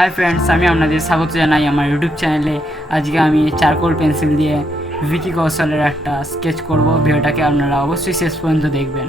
Hi friends আমি আপনাদের স্বাগত জানাই আমার ইউটিউব চ্যানেলে। আজকে আমি চারকোল পেন্সিল দিয়ে ভিকি কৌশলের একটা স্কেচ করব। ভিডিওটাকে আপনারা অবশ্যই শেষ পর্যন্ত দেখবেন।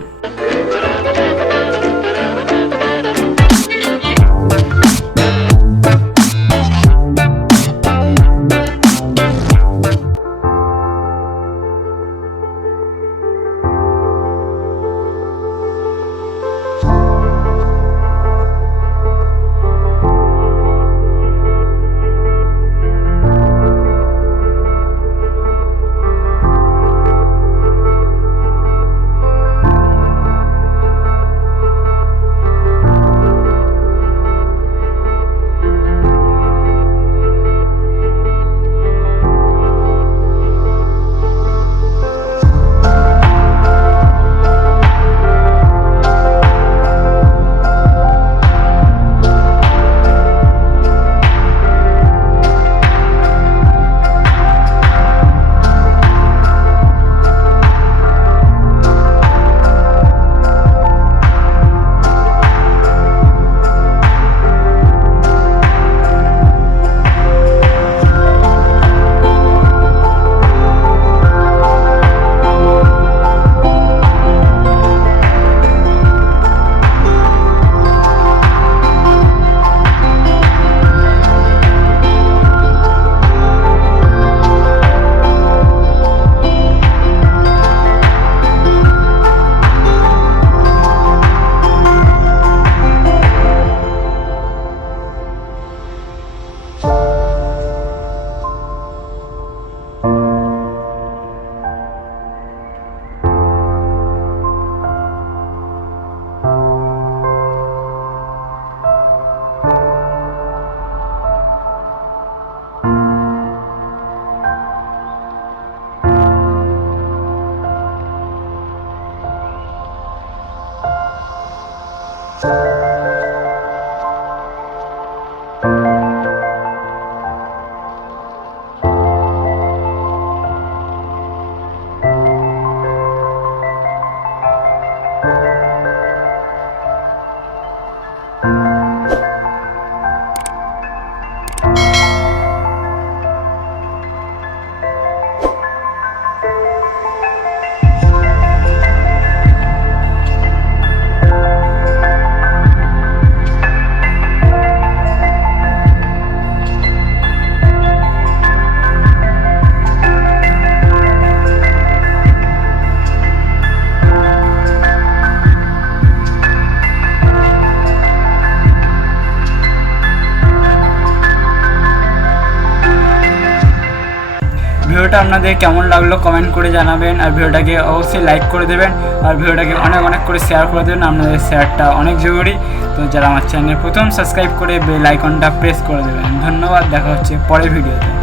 ভিডিওটা আপনাদের কেমন লাগলো কমেন্ট করে জানাবেন, আর ভিডিওটাকে অবশ্যই লাইক করে দেবেন, আর ভিডিওটাকে অনেক অনেক করে শেয়ার করে দেবেন। আপনাদের শেয়ারটা অনেক জরুরি। তো যারা আমার চ্যানেল প্রথম সাবস্ক্রাইব করে বেল আইকনটা প্রেস করে দেবেন। ধন্যবাদ, দেখা হচ্ছে পরের ভিডিওতে।